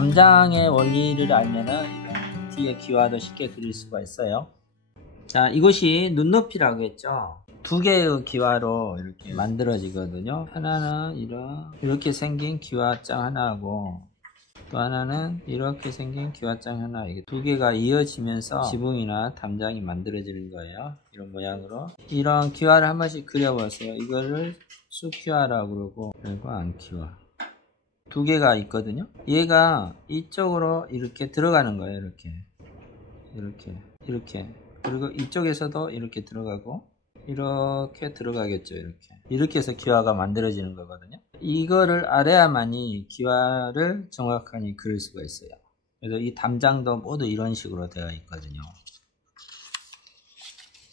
담장의 원리를 알면은 뒤에 기와도 쉽게 그릴 수가 있어요. 자, 이것이 눈높이라고 했죠. 두 개의 기와로 이렇게 만들어지거든요. 하나는 이렇게 생긴 기와장 하나하고, 또 하나는 이렇게 생긴 기와장 하나, 이게 두 개가 이어지면서 지붕이나 담장이 만들어지는 거예요. 이런 모양으로. 이런 기와를 한 번씩 그려보세요. 이거를 수기와라고 그러고, 그리고 안기와. 두 개가 있거든요. 얘가 이쪽으로 이렇게 들어가는 거예요. 이렇게. 그리고 이쪽에서도 이렇게 들어가고, 이렇게 들어가겠죠. 이렇게 해서 기와가 만들어지는 거거든요. 이거를 알아야만이 기와를 정확하게 그릴 수가 있어요. 그래서 이 담장도 모두 이런 식으로 되어 있거든요.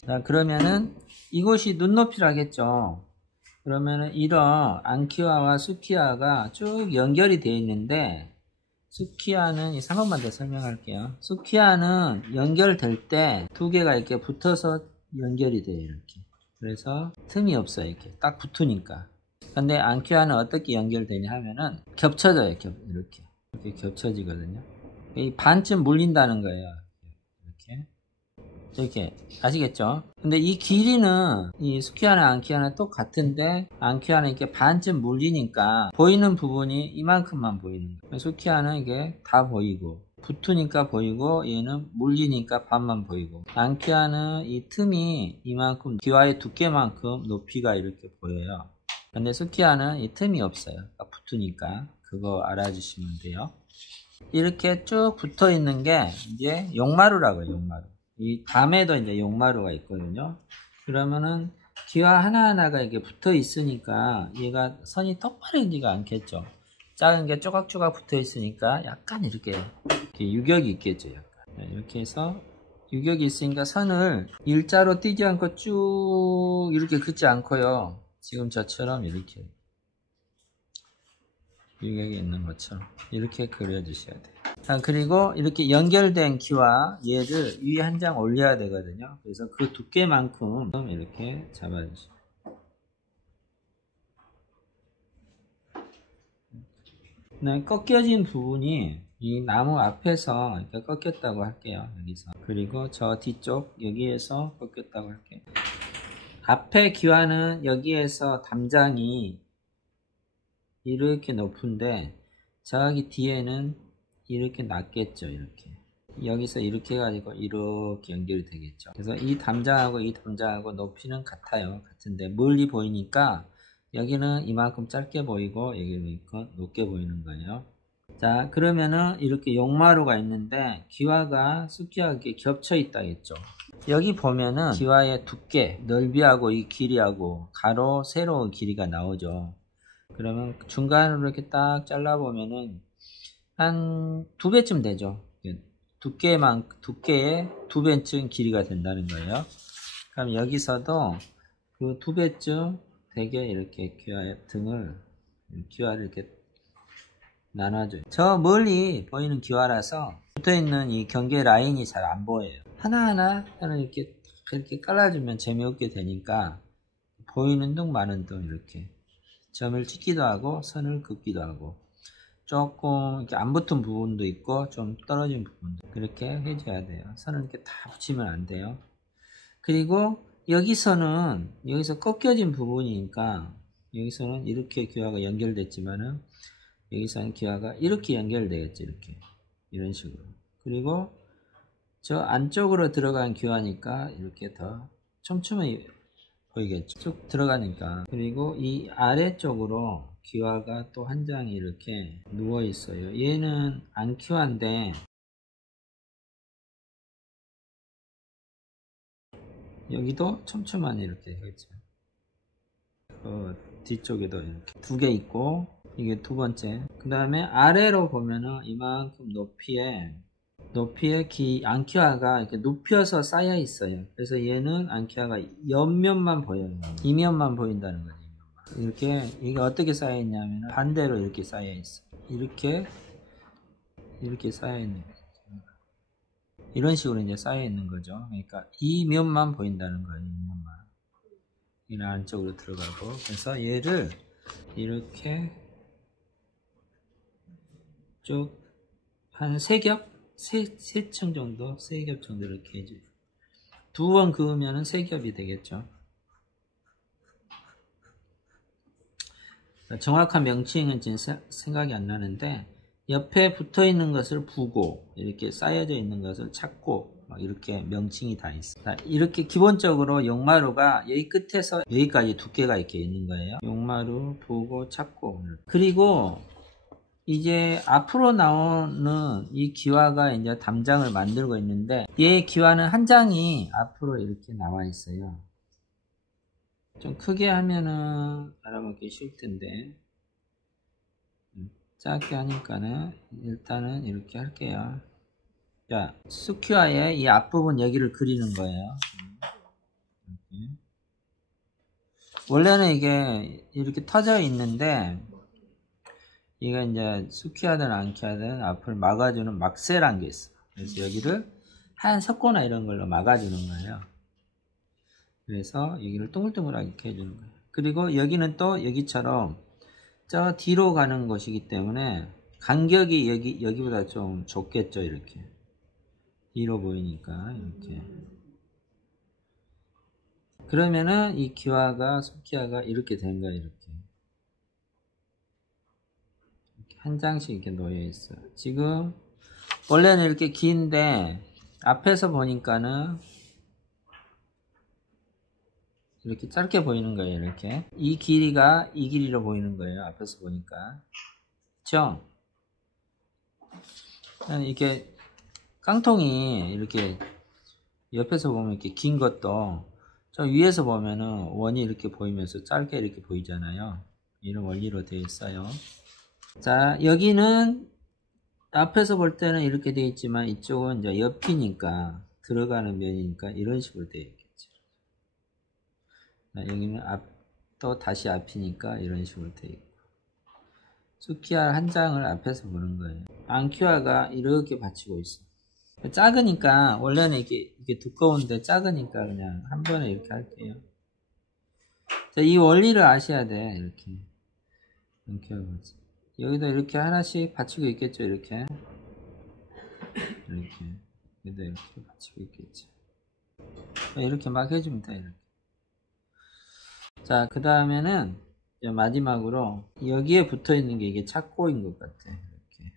자, 그러면은 이곳이 눈높이라겠죠. 그러면은 이런 안키와와 수키와가 쭉 연결이 되어 있는데, 수키와는 3번만 더 설명할게요. 수키와는 연결될 때 두 개가 이렇게 붙어서 연결이 돼요. 이렇게. 그래서 틈이 없어요. 이렇게 딱 붙으니까. 근데 안키와는 어떻게 연결되냐 하면은 겹쳐져요. 이렇게 겹쳐지거든요. 이 반쯤 물린다는 거예요. 이렇게 아시겠죠? 근데 이 길이는 이 수키와나 안키와는 똑같은데, 안키와는 이렇게 반쯤 물리니까 보이는 부분이 이만큼만 보이는 거예요. 수키와는 이게 다 보이고, 붙으니까 보이고, 얘는 물리니까 반만 보이고, 안키와는 이 틈이 이만큼, 기와의 두께만큼 높이가 이렇게 보여요. 근데 수키와는 이 틈이 없어요. 붙으니까. 그거 알아주시면 돼요. 이렇게 쭉 붙어 있는 게 이제 용마루라고 해요. 용마루. 이 담에도 이제 용마루가 있거든요. 그러면은 기와 하나하나가 이렇게 붙어 있으니까 얘가 선이 똑바르지가 않겠죠. 작은 게 쪼각쪼각 붙어 있으니까 약간 이렇게 유격이 있겠죠. 약간. 이렇게 해서 유격이 있으니까 선을 일자로 띄지 않고 쭉 이렇게 긋지 않고요. 지금 저처럼 이렇게 유격이 있는 것처럼 이렇게 그려주셔야 돼요. 자, 그리고 이렇게 연결된 기와 얘를 위에 한 장 올려야 되거든요. 그래서 그 두께만큼 이렇게 잡아주세요. 꺾여진 부분이 이 나무 앞에서 이렇게 꺾였다고 할게요. 여기서. 그리고 저 뒤쪽 여기에서 꺾였다고 할게요. 앞에 기와는 여기에서 담장이 이렇게 높은데, 저기 뒤에는 이렇게 낮겠죠. 여기서 이렇게 해가지고 이렇게 연결이 되겠죠. 그래서 이 담장하고 이 담장하고 높이는 같은데 멀리 보이니까 여기는 이만큼 짧게 보이고 여기는 높게 보이는 거예요. 자, 그러면은 이렇게 용마루가 있는데 기와가 수키와 이렇게 겹쳐 있다겠죠. 여기 보면은 기와의 두께, 넓이하고 이 길이하고 가로, 세로 길이가 나오죠. 그러면 중간으로 이렇게 딱 잘라보면은 한 2배쯤 되죠. 두께의 2배쯤 길이가 된다는 거예요. 그럼 여기서도 그 2배쯤 되게 이렇게 기와를 이렇게 나눠줘요. 저 멀리 보이는 기와라서 붙어있는 이 경계 라인이 잘 안 보여요. 하나하나 이렇게 깔아주면 재미없게 되니까 보이는 둥 마는 둥 이렇게 점을 찍기도 하고 선을 긋기도 하고, 조금 이렇게 안 붙은 부분도 있고 좀 떨어진 부분도 그렇게 해줘야 돼요. 선을 이렇게 다 붙이면 안 돼요. 그리고 여기서 꺾여진 부분이니까 여기서는 이렇게 기와가 연결됐지만은 여기서는 기와가 이렇게 연결되겠죠. 이런 식으로. 그리고 저 안쪽으로 들어간 기와니까 이렇게 더 촘촘히 보이겠죠. 쭉 들어가니까. 그리고 이 아래쪽으로 기와가 또 한 장이 이렇게 누워 있어요. 얘는 안키와인데 여기도 촘촘하게 이렇게 되겠죠. 뒤쪽에도 이렇게 2개 있고, 이게 두 번째. 그 다음에 아래로 보면은 이만큼 높이에 안키와가 이렇게 눕혀서 쌓여 있어요. 그래서 얘는 안키와가 옆면만 보여요. 이면만 보인다는 거죠. 이게 어떻게 쌓여 있냐면 반대로 이렇게 쌓여 있어. 이렇게 쌓여 있는 거죠. 이런 식으로 이제 쌓여 있는 거죠. 그러니까 이 면만 보인다는 거예요. 이 면만. 얘는 안쪽으로 들어가고, 그래서 얘를 이렇게 쭉 한 3겹? 3층 정도? 3겹 정도 이렇게 해줘요. 2번 그으면은 3겹이 되겠죠. 정확한 명칭은 지금 생각이 안 나는데, 옆에 붙어 있는 것을 부고, 이렇게 쌓여져 있는 것을 찾고, 이렇게 명칭이 다 있어요. 자, 이렇게 기본적으로 용마루가 여기 끝에서 여기까지 두께가 이렇게 있는 거예요. 용마루, 부고, 찾고. 그리고 이제 앞으로 나오는 이 기와가 이제 담장을 만들고 있는데, 얘 기와는 한 장이 앞으로 이렇게 나와 있어요. 좀 크게 하면은 알아보기 쉬울 텐데, 작게 하니까는 일단은 이렇게 할게요. 자, 스퀘어의 이 앞부분 여기를 그리는 거예요. 이렇게. 원래는 이게 이렇게 터져 있는데, 이거 이제 스퀘어든 안퀘어든 앞을 막아주는 막세란 게 있어. 그래서 여기를 하얀 석고나 이런 걸로 막아주는 거예요. 그래서 여기를 동글동글하게 이렇게 해주는 거예요. 그리고 여기는 또 여기처럼 저 뒤로 가는 것이기 때문에 간격이 여기보다 좀 좁겠죠. 이렇게 뒤로 보이니까 이렇게. 그러면은 이 기와가 스퀘어가 이렇게 된 거예요. 이렇게 한 장씩 이렇게 놓여 있어요. 지금 원래는 이렇게 긴데 앞에서 보니까는 이렇게 짧게 보이는 거예요. 이렇게 이 길이가 이 길이로 보이는 거예요. 앞에서 보니까. 그렇죠? 이렇게 깡통이 이렇게 옆에서 보면 이렇게 긴 것도 저 위에서 보면은 원이 이렇게 보이면서 짧게 이렇게 보이잖아요. 이런 원리로 되어 있어요. 자, 여기는 앞에서 볼 때는 이렇게 되어 있지만 이쪽은 이제 옆이니까 들어가는 면이니까 이런 식으로 되어 있겠죠. 여기는 또 다시 앞이니까 이런 식으로 되어 있고. 스퀘어 한 장을 앞에서 보는 거예요. 안퀘어가 이렇게 받치고 있어. 작으니까 원래는 이게 두꺼운데 작으니까 그냥 한 번에 이렇게 할게요. 자, 이 원리를 아셔야 돼. 이렇게 여기다 이렇게 하나씩 받치고 있겠죠. 이렇게 여기다 이렇게 받치고 있겠죠. 이렇게 막 해주면 돼. 이렇게. 자, 그 다음에는 마지막으로 여기에 붙어 있는 게 이게 착고인 것 같아. 이렇게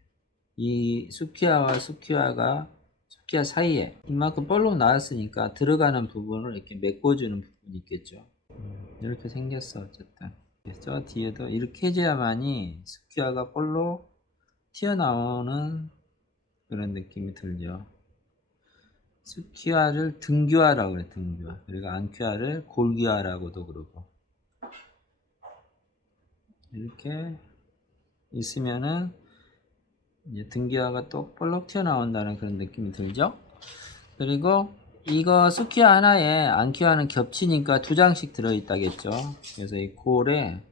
이 스퀘어와 스퀘어 사이에 이만큼 볼록 나왔으니까 들어가는 부분을 이렇게 메꿔주는 부분이 있겠죠. 이렇게 생겼어. 어쨌든 저 뒤에도 이렇게 해줘야만이 스퀘어가 볼록 튀어나오는 그런 느낌이 들죠. 스퀘어를 등귀화라고 그래. 등귀화. 그리고 안퀘어를 골귀화라고도 그러고. 이렇게 있으면은 이제 등기화가 또 볼록 튀어나온다는 그런 느낌이 들죠. 그리고 이거 스퀘어 하나에 안퀘어는 겹치니까 2장씩 들어있다겠죠. 그래서 이 골에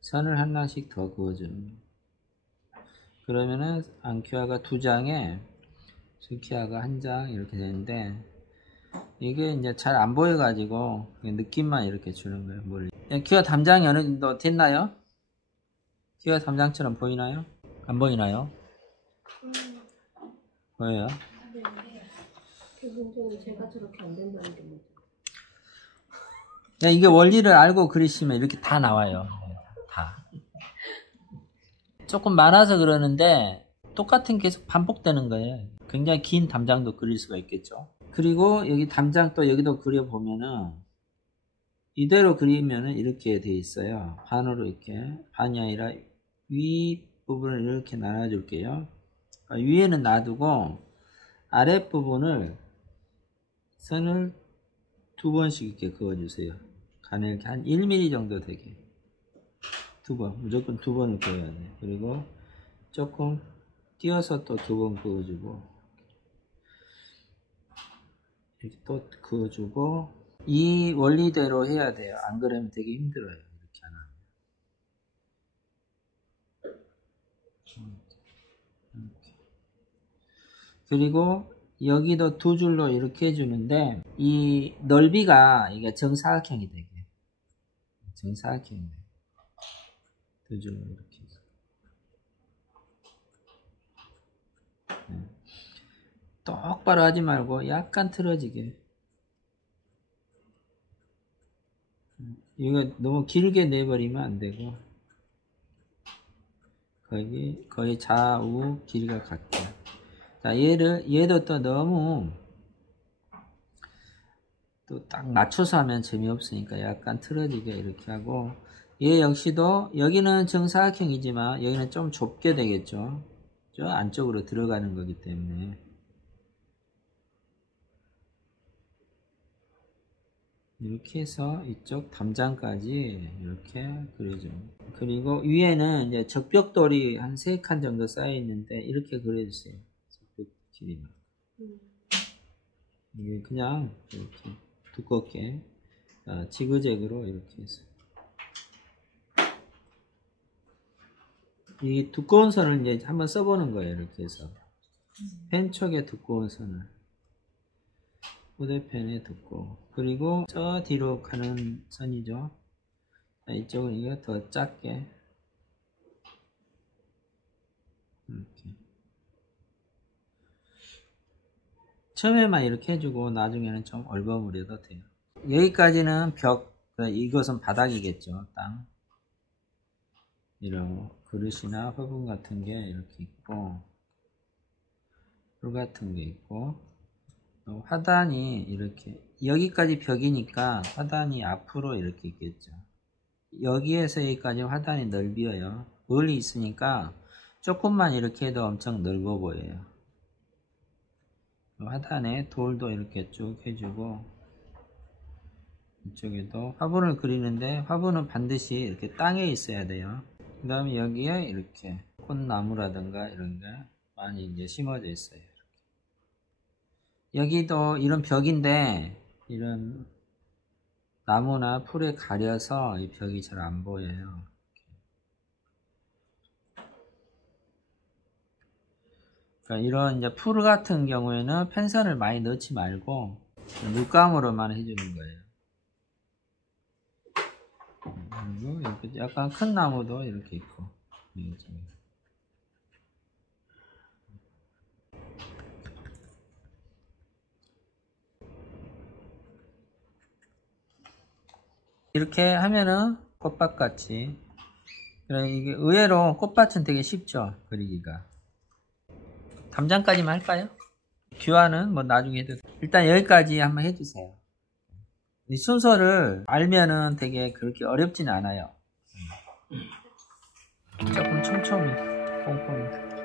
선을 하나씩 더 그어줍니다. 그러면은 안퀘어가 2장에 스퀘어가 1장 이렇게 되는데, 이게 이제 잘 안 보여가지고 느낌만 이렇게 주는 거예요. 기와 담장이 어느 정도 됐나요? 기와 담장처럼 보이나요? 안 보이나요? 보여요? 네. 기본적으로 제가 저렇게 안 된다는 게 뭐죠? 이게 원리를 알고 그리시면 이렇게 다 나와요. 다. 조금 많아서 그러는데 똑같은 게 계속 반복되는 거예요. 굉장히 긴 담장도 그릴 수가 있겠죠. 그리고 여기 담장 또 여기도 그려보면은 이대로 그리면은 이렇게 돼 있어요. 반으로 이렇게. 반이 아니라 위 부분을 이렇게 나눠줄게요. 위에는 놔두고 아랫부분을 선을 2번씩 이렇게 그어주세요. 가늘게 한 1mm 정도 되게. 2번, 무조건 2번을 그어야 돼요. 그리고 조금 띄어서 또 2번 그어주고, 이렇게 또 그어주고, 이 원리대로 해야 돼요. 안 그러면 되게 힘들어요. 이렇게 하나. 이렇게. 그리고 여기도 2줄로 이렇게 해주는데, 이 넓이가 이게 정사각형이 되게. 정사각형이 돼요. 2줄로 이렇게 해서. 똑바로 하지 말고 약간 틀어지게. 이거 너무 길게 내버리면 안 되고, 거의 좌우 길이가 같게. 자, 얘도 또 너무 또 딱 맞춰서 하면 재미없으니까 약간 틀어지게 이렇게 하고, 얘 역시도 여기는 정사각형이지만 여기는 좀 좁게 되겠죠. 저 안쪽으로 들어가는 거기 때문에. 이렇게 해서 이쪽 담장까지 이렇게 그려줘. 그리고 위에는 이제 적벽돌이 한 3칸 정도 쌓여 있는데 이렇게 그려주세요. 적벽 길이만. 이게 그냥 이렇게 두껍게 지그재그로 이렇게 해서. 이 두꺼운 선을 이제 한번 써보는 거예요. 이렇게 해서 펜 쪽에 두꺼운 선을. 후대편에 두고, 그리고 저 뒤로 가는 선이죠. 이쪽은 이거 더 작게 이렇게 처음에만 이렇게 해주고 나중에는 좀 얼버무려도 돼요. 여기까지는 벽, 이것은 바닥이겠죠. 땅. 이런 그릇이나 화분 같은 게 이렇게 있고, 불 같은 게 있고, 화단이 이렇게 여기까지 벽이니까 화단이 앞으로 이렇게 있겠죠. 여기에서 여기까지 화단이 넓어요. 멀리 있으니까 조금만 이렇게 해도 엄청 넓어 보여요. 화단에 돌도 이렇게 쭉 해주고, 이쪽에도 화분을 그리는데 화분은 반드시 이렇게 땅에 있어야 돼요. 그 다음에 여기에 이렇게 꽃나무라든가 이런 게 많이 이제 심어져 있어요. 여기도 이런 벽인데 이런 나무나 풀에 가려서 이 벽이 잘 안 보여요. 그러니까 이런 이제 풀 같은 경우에는 펜선을 많이 넣지 말고 물감으로만 해주는 거예요. 그리고 이렇게 약간 큰 나무도 이렇게 있고. 이렇게 하면은 꽃밭같이. 이게 의외로 꽃밭은 되게 쉽죠, 그리기가. 담장까지만 할까요? 규화는 뭐 나중에 해도. 일단 여기까지 한번 해주세요. 이 순서를 알면은 되게 그렇게 어렵진 않아요. 조금 촘촘히 꼼꼼히.